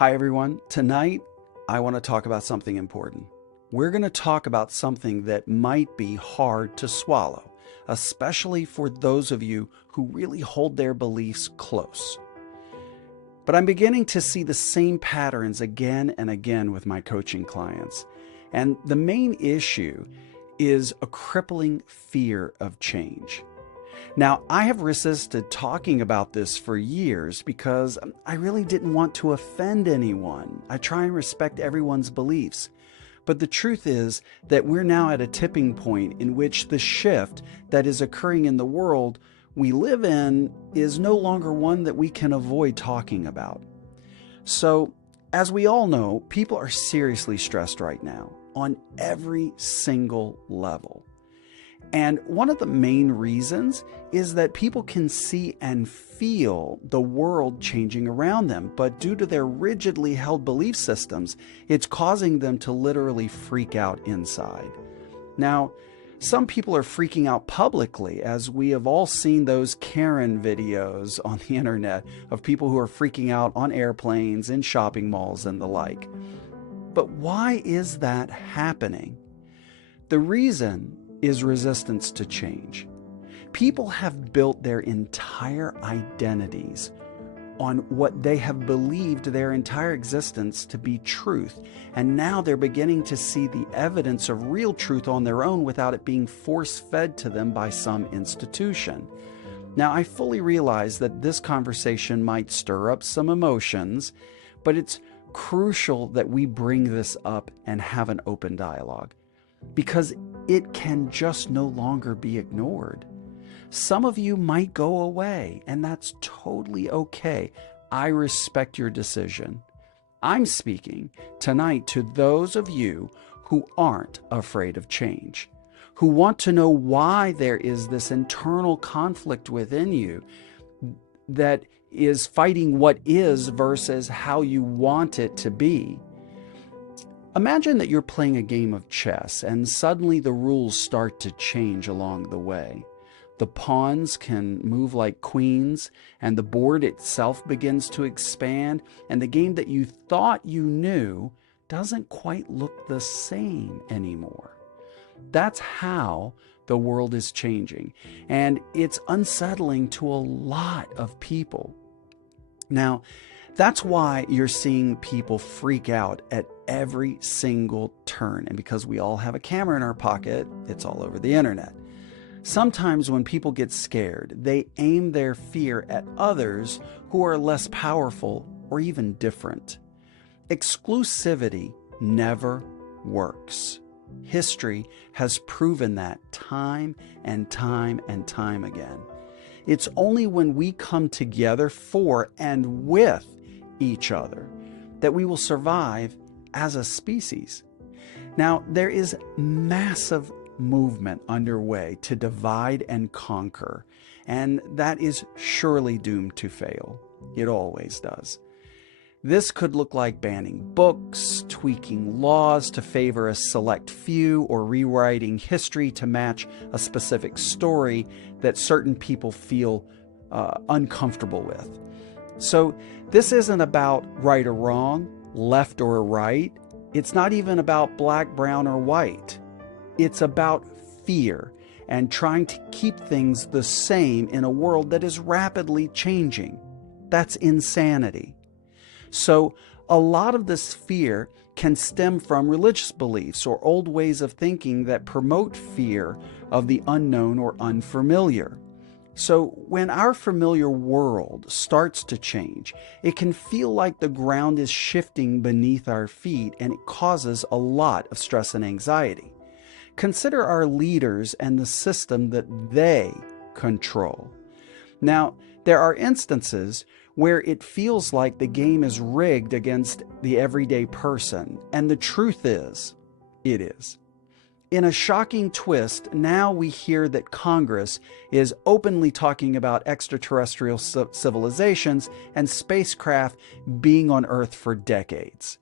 Hi, everyone. Tonight, I want to talk about something important. We're going to talk about something that might be hard to swallow, especially for those of you who really hold their beliefs close. But I'm beginning to see the same patterns again and again with my coaching clients. And the main issue is a crippling fear of change. Now, I have resisted talking about this for years because I really didn't want to offend anyone. I try and respect everyone's beliefs. But the truth is that we're now at a tipping point in which the shift that is occurring in the world we live in is no longer one that we can avoid talking about. So, as we all know, people are seriously stressed right now on every single level. And one of the main reasons is that people can see and feel the world changing around them, but due to their rigidly held belief systems, it's causing them to literally freak out inside. Now, some people are freaking out publicly, as we have all seen those Karen videos on the internet of people who are freaking out on airplanes, in shopping malls, and the like. But why is that happening? The reason is resistance to change. People have built their entire identities on what they have believed their entire existence to be truth, and now they're beginning to see the evidence of real truth on their own without it being force-fed to them by some institution. Now, I fully realize that this conversation might stir up some emotions, but it's crucial that we bring this up and have an open dialogue, because it can just no longer be ignored. Some of you might go away, and that's totally okay. I respect your decision. I'm speaking tonight to those of you who aren't afraid of change, who want to know why there is this internal conflict within you that is fighting what is versus how you want it to be. Imagine that you're playing a game of chess and suddenly the rules start to change along the way. The pawns can move like queens, and the board itself begins to expand, and the game that you thought you knew doesn't quite look the same anymore. That's how the world is changing, and it's unsettling to a lot of people. Now, that's why you're seeing people freak out at every single turn. And because we all have a camera in our pocket, it's all over the internet. Sometimes when people get scared, they aim their fear at others who are less powerful or even different. Exclusivity never works. History has proven that time and time and time again. It's only when we come together for and with each other that we will survive as a species. Now, there is massive movement underway to divide and conquer, and that is surely doomed to fail. It always does. This could look like banning books, tweaking laws to favor a select few, or rewriting history to match a specific story that certain people feel uncomfortable with. So this isn't about right or wrong, left or right. It's not even about black, brown, or white. It's about fear and trying to keep things the same in a world that is rapidly changing. That's insanity. So a lot of this fear can stem from religious beliefs or old ways of thinking that promote fear of the unknown or unfamiliar. So when our familiar world starts to change, it can feel like the ground is shifting beneath our feet, and it causes a lot of stress and anxiety. Consider our leaders and the system that they control. Now, there are instances where it feels like the game is rigged against the everyday person, and the truth is, it is. In a shocking twist, now we hear that Congress is openly talking about extraterrestrial civilizations and spacecraft being on Earth for decades.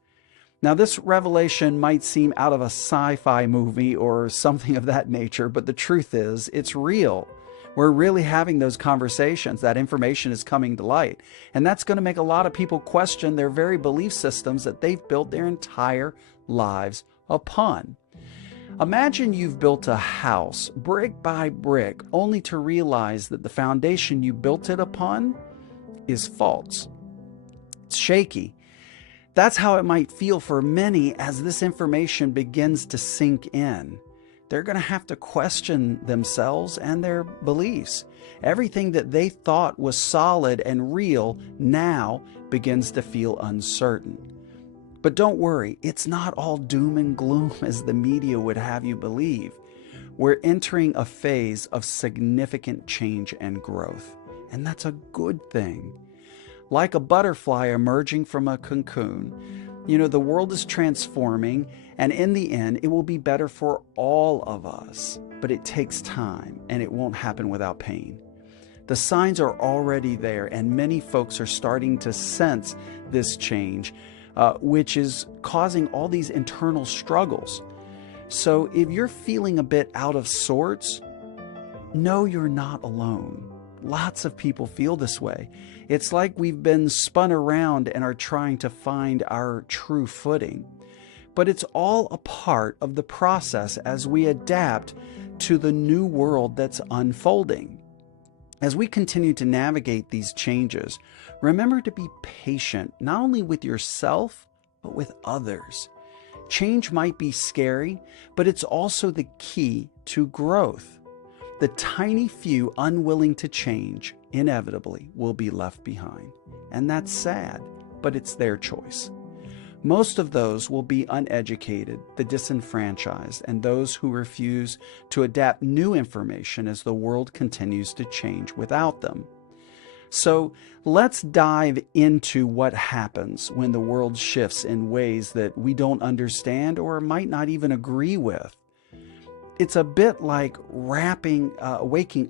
Now, this revelation might seem out of a sci-fi movie or something of that nature, but the truth is, it's real. We're really having those conversations. That information is coming to light. And that's going to make a lot of people question their very belief systems that they've built their entire lives upon. Imagine you've built a house brick by brick, only to realize that the foundation you built it upon is false. It's shaky. That's how it might feel for many as this information begins to sink in. They're going to have to question themselves and their beliefs. Everything that they thought was solid and real now begins to feel uncertain. But don't worry, it's not all doom and gloom as the media would have you believe. We're entering a phase of significant change and growth, and that's a good thing. Like a butterfly emerging from a cocoon, the world is transforming, and in the end, it will be better for all of us. But it takes time, and it won't happen without pain. The signs are already there, and many folks are starting to sense this change, which is causing all these internal struggles. So if you're feeling a bit out of sorts, know you're not alone. Lots of people feel this way. It's like we've been spun around and are trying to find our true footing. But it's all a part of the process as we adapt to the new world that's unfolding. As we continue to navigate these changes, remember to be patient, not only with yourself, but with others. Change might be scary, but it's also the key to growth. The tiny few unwilling to change inevitably will be left behind. And that's sad, but it's their choice. Most of those will be uneducated, the disenfranchised, and those who refuse to adapt new information as the world continues to change without them. So let's dive into what happens when the world shifts in ways that we don't understand or might not even agree with. It's a bit like waking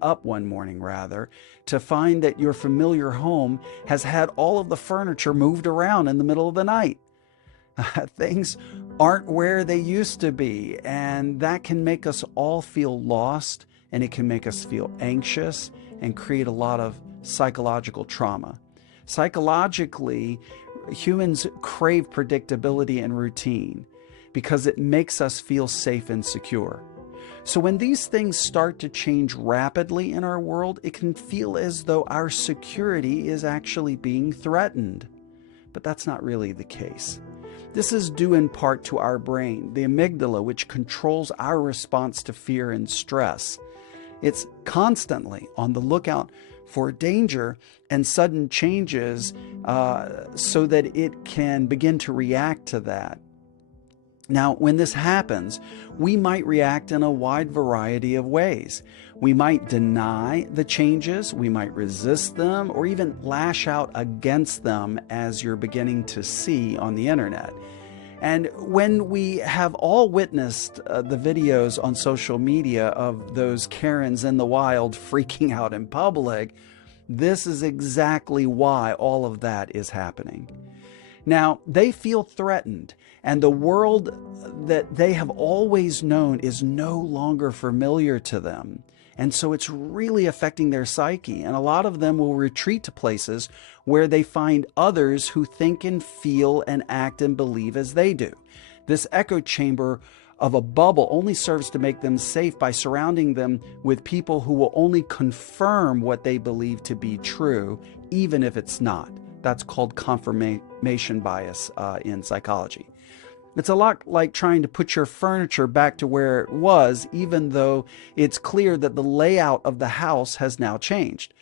up one morning, to find that your familiar home has had all of the furniture moved around in the middle of the night. Things aren't where they used to be, and that can make us all feel lost, and it can make us feel anxious and create a lot of psychological trauma. Psychologically, humans crave predictability and routine because it makes us feel safe and secure. So when these things start to change rapidly in our world, it can feel as though our security is actually being threatened. But that's not really the case. This is due in part to our brain, the amygdala, which controls our response to fear and stress. It's constantly on the lookout for danger and sudden changes so that it can begin to react to that. Now, when this happens, we might react in a wide variety of ways. We might deny the changes, we might resist them, or even lash out against them, as you're beginning to see on the internet. And when we have all witnessed the videos on social media of those Karens in the wild freaking out in public, this is exactly why all of that is happening. Now, they feel threatened, and the world that they have always known is no longer familiar to them. And so it's really affecting their psyche, and a lot of them will retreat to places where they find others who think and feel and act and believe as they do. This echo chamber of a bubble only serves to make them safe by surrounding them with people who will only confirm what they believe to be true, even if it's not. That's called confirmation bias in psychology. It's a lot like trying to put your furniture back to where it was, even though it's clear that the layout of the house has now changed.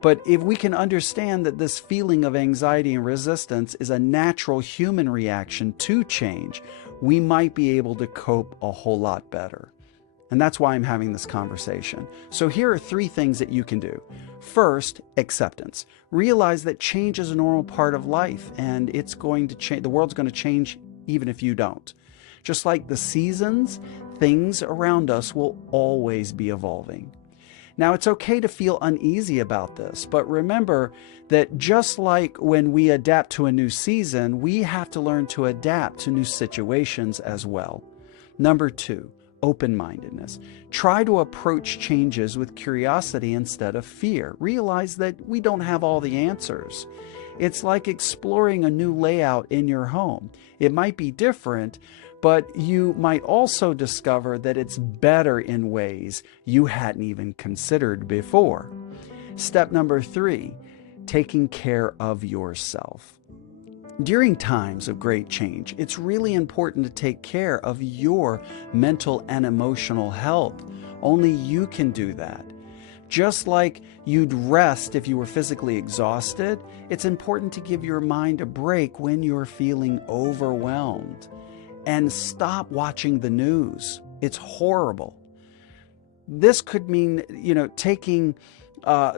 But if we can understand that this feeling of anxiety and resistance is a natural human reaction to change, we might be able to cope a whole lot better. And that's why I'm having this conversation. So here are 3 things that you can do. First, acceptance. Realize that change is a normal part of life, and it's going to change. The world's going to change even if you don't. Just like the seasons, things around us will always be evolving. Now, it's okay to feel uneasy about this, but remember that just like when we adapt to a new season, we have to learn to adapt to new situations as well. Number 2, open-mindedness. Try to approach changes with curiosity instead of fear. Realize that we don't have all the answers. It's like exploring a new layout in your home. It might be different, but you might also discover that it's better in ways you hadn't even considered before. Step number 3, taking care of yourself. During times of great change, it's really important to take care of your mental and emotional health. Only you can do that. Just like you'd rest if you were physically exhausted, it's important to give your mind a break when you're feeling overwhelmed. And stop watching the news. It's horrible. This could mean,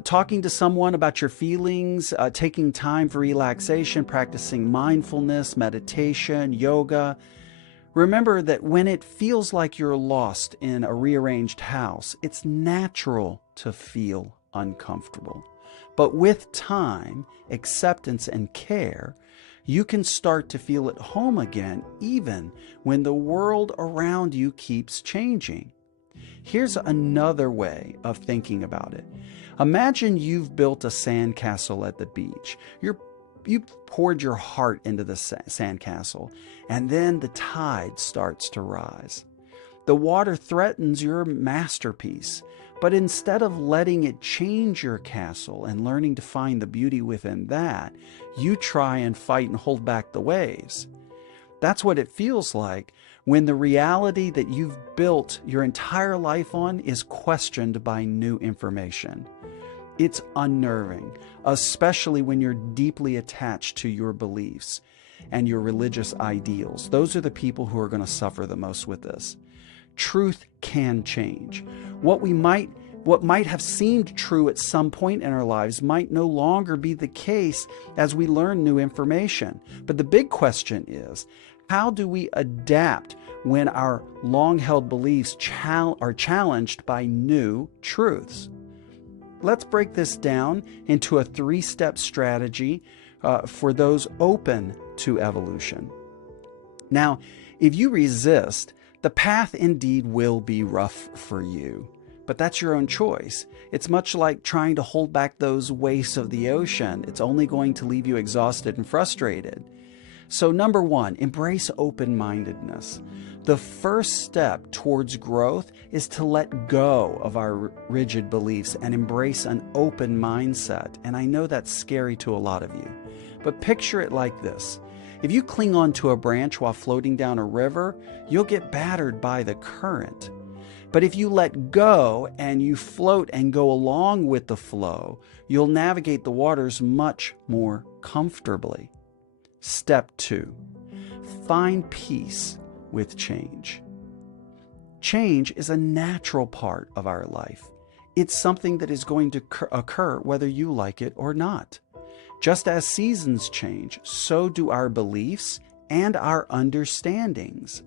talking to someone about your feelings, taking time for relaxation, practicing mindfulness, meditation, yoga. Remember that when it feels like you're lost in a rearranged house, it's natural to feel uncomfortable. But with time, acceptance, and care, you can start to feel at home again, even when the world around you keeps changing. Here's another way of thinking about it. Imagine you've built a sandcastle at the beach. You poured your heart into the sandcastle, and then the tide starts to rise. The water threatens your masterpiece, but instead of letting it change your castle and learning to find the beauty within that, you try and fight and hold back the waves. That's what it feels like when the reality that you've built your entire life on is questioned by new information. It's unnerving, especially when you're deeply attached to your beliefs and your religious ideals. Those are the people who are going to suffer the most with this. Truth can change. What might have seemed true at some point in our lives might no longer be the case as we learn new information. But the big question is, how do we adapt when our long-held beliefs are challenged by new truths? Let's break this down into a 3-step strategy for those open to evolution. Now, if you resist, the path indeed will be rough for you, but that's your own choice. It's much like trying to hold back those wastes of the ocean. It's only going to leave you exhausted and frustrated. So number 1, embrace open-mindedness. The first step towards growth is to let go of our rigid beliefs and embrace an open mindset. And I know that's scary to a lot of you, but picture it like this. If you cling onto a branch while floating down a river, you'll get battered by the current. But if you let go and you float and go along with the flow, you'll navigate the waters much more comfortably. Step 2, find peace with change. Change is a natural part of our life. It's something that is going to occur whether you like it or not. Just as seasons change, so do our beliefs and our understandings.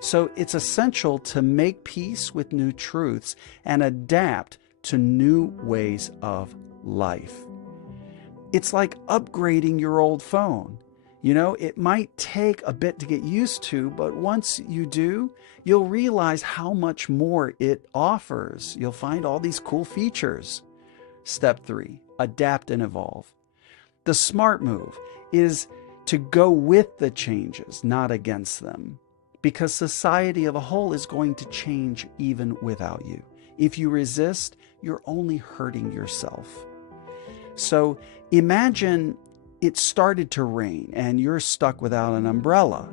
So it's essential to make peace with new truths and adapt to new ways of life. It's like upgrading your old phone. It might take a bit to get used to, but once you do, you'll realize how much more it offers. You'll find all these cool features. Step 3, adapt and evolve. The smart move is to go with the changes, not against them, because society as a whole is going to change even without you. If you resist, you're only hurting yourself. So imagine it started to rain and you're stuck without an umbrella.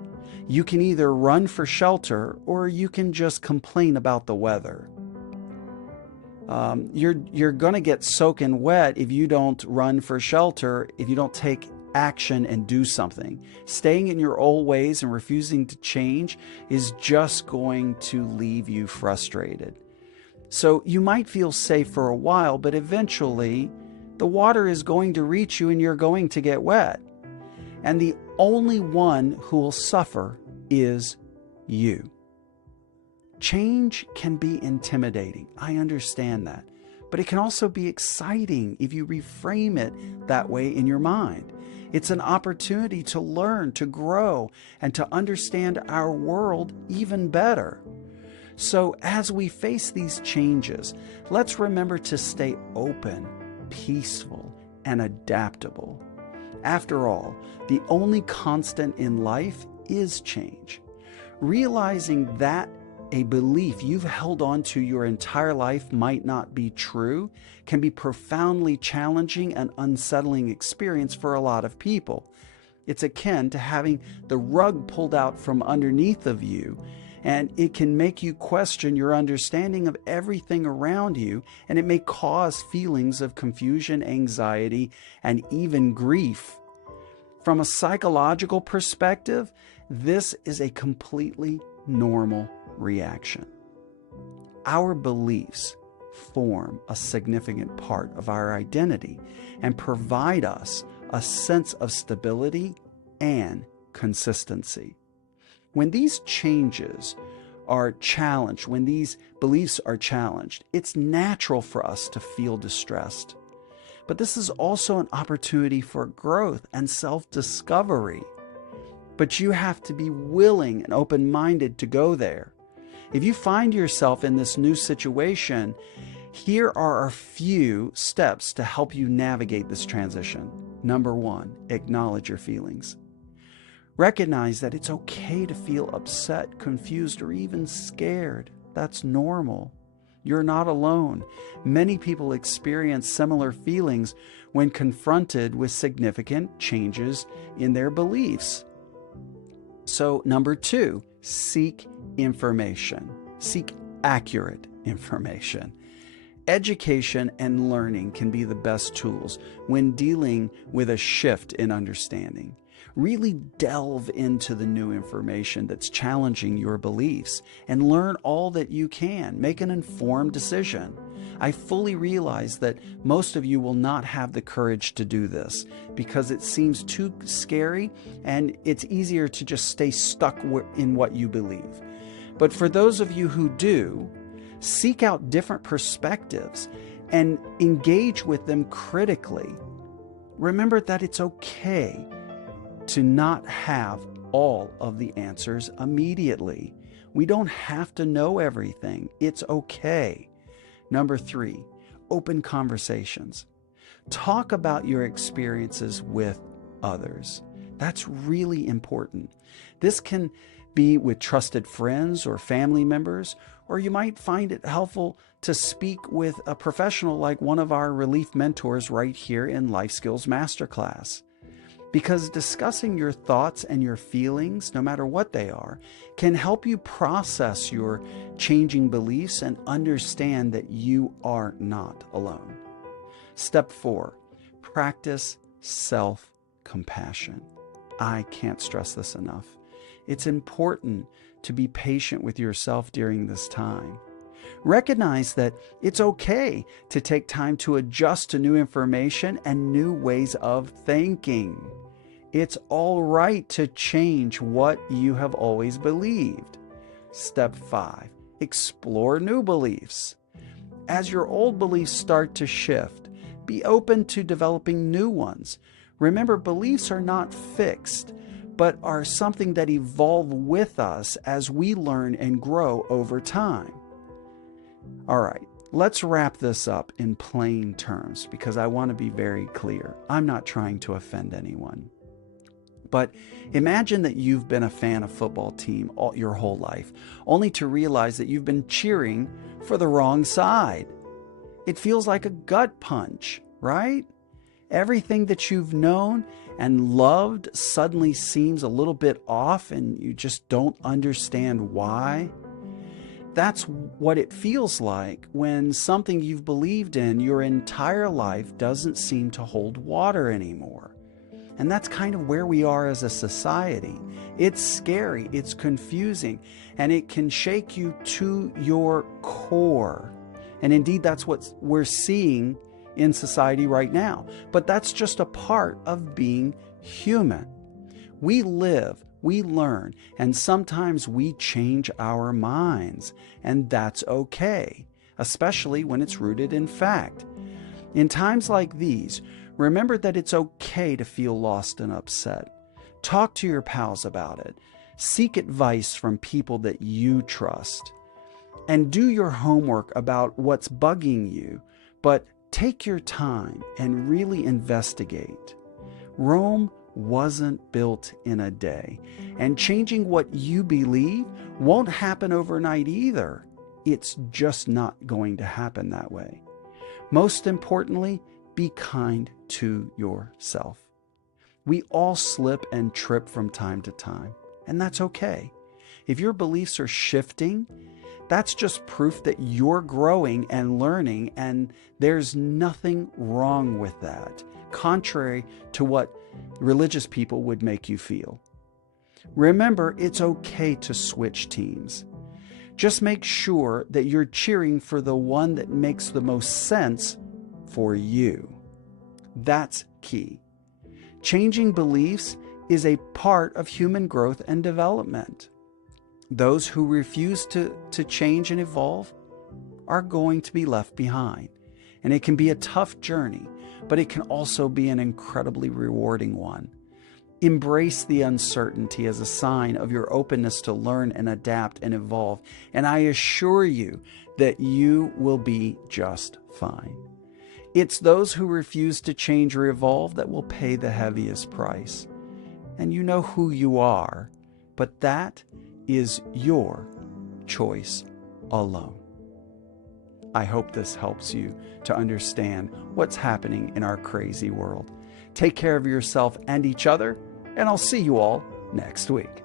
You can either run for shelter or you can just complain about the weather. You're going to get soaking wet if you don't run for shelter, if you don't take action and do something. Staying in your old ways and refusing to change is just going to leave you frustrated. So you might feel safe for a while, but eventually the water is going to reach you and you're going to get wet. And the only one who will suffer is you. Change can be intimidating. I understand that. But it can also be exciting if you reframe it that way in your mind. It's an opportunity to learn, to grow, and to understand our world even better. So as we face these changes, let's remember to stay open, peaceful, and adaptable. After all, the only constant in life is change. Realizing that a belief you've held on to your entire life might not be true can be profoundly challenging and unsettling experience for a lot of people. It's akin to having the rug pulled out from underneath of you, and it can make you question your understanding of everything around you, and it may cause feelings of confusion, anxiety, and even grief. From a psychological perspective, this is a completely normal reaction. Our beliefs form a significant part of our identity and provide us a sense of stability and consistency. When these changes are challenged, when these beliefs are challenged, it's natural for us to feel distressed. But this is also an opportunity for growth and self-discovery. But you have to be willing and open-minded to go there. If you find yourself in this new situation, here are a few steps to help you navigate this transition. Number 1, acknowledge your feelings. Recognize that it's okay to feel upset, confused, or even scared. That's normal. You're not alone. Many people experience similar feelings when confronted with significant changes in their beliefs. So, number 2, seek information. Seek accurate information. Education and learning can be the best tools when dealing with a shift in understanding. Really delve into the new information that's challenging your beliefs and learn all that you can. Make an informed decision. I fully realize that most of you will not have the courage to do this because it seems too scary and it's easier to just stay stuck in what you believe. But for those of you who do, seek out different perspectives and engage with them critically. Remember that it's okay to not have all of the answers immediately. We don't have to know everything. It's okay. Number 3, open conversations. Talk about your experiences with others. That's really important. This can be with trusted friends or family members, or you might find it helpful to speak with a professional like one of our relief mentors right here in Life Skills Masterclass. Because discussing your thoughts and your feelings, no matter what they are, can help you process your changing beliefs and understand that you are not alone. Step 4, practice self-compassion. I can't stress this enough. It's important to be patient with yourself during this time. Recognize that it's okay to take time to adjust to new information and new ways of thinking. It's all right to change what you have always believed. Step 5, explore new beliefs. As your old beliefs start to shift, be open to developing new ones. Remember, beliefs are not fixed, but are something that evolve with us as we learn and grow over time. All right, let's wrap this up in plain terms because I want to be very clear. I'm not trying to offend anyone. But imagine that you've been a fan of football team your whole life, only to realize that you've been cheering for the wrong side. It feels like a gut punch, right? Everything that you've known and loved suddenly seems a little bit off and you just don't understand why. That's what it feels like when something you've believed in your entire life doesn't seem to hold water anymore. And that's kind of where we are as a society. It's scary, it's confusing, and it can shake you to your core. And indeed, that's what we're seeing in society right now. But that's just a part of being human. We live, we learn, and sometimes we change our minds. And that's okay, especially when it's rooted in fact. In times like these, remember that it's okay to feel lost and upset. Talk to your pals about it. Seek advice from people that you trust. And do your homework about what's bugging you, but take your time and really investigate. Rome wasn't built in a day, and changing what you believe won't happen overnight either. It's just not going to happen that way. Most importantly, be kind to yourself. We all slip and trip from time to time, and that's okay. If your beliefs are shifting, that's just proof that you're growing and learning, and there's nothing wrong with that, contrary to what religious people would make you feel. Remember, it's okay to switch teams. Just make sure that you're cheering for the one that makes the most sense for you. That's key. Changing beliefs is a part of human growth and development. Those who refuse to change and evolve are going to be left behind. And it can be a tough journey, but it can also be an incredibly rewarding one. Embrace the uncertainty as a sign of your openness to learn and adapt and evolve. And I assure you that you will be just fine. It's those who refuse to change or evolve that will pay the heaviest price. And you know who you are, but that is your choice alone. I hope this helps you to understand what's happening in our crazy world. Take care of yourself and each other, and I'll see you all next week.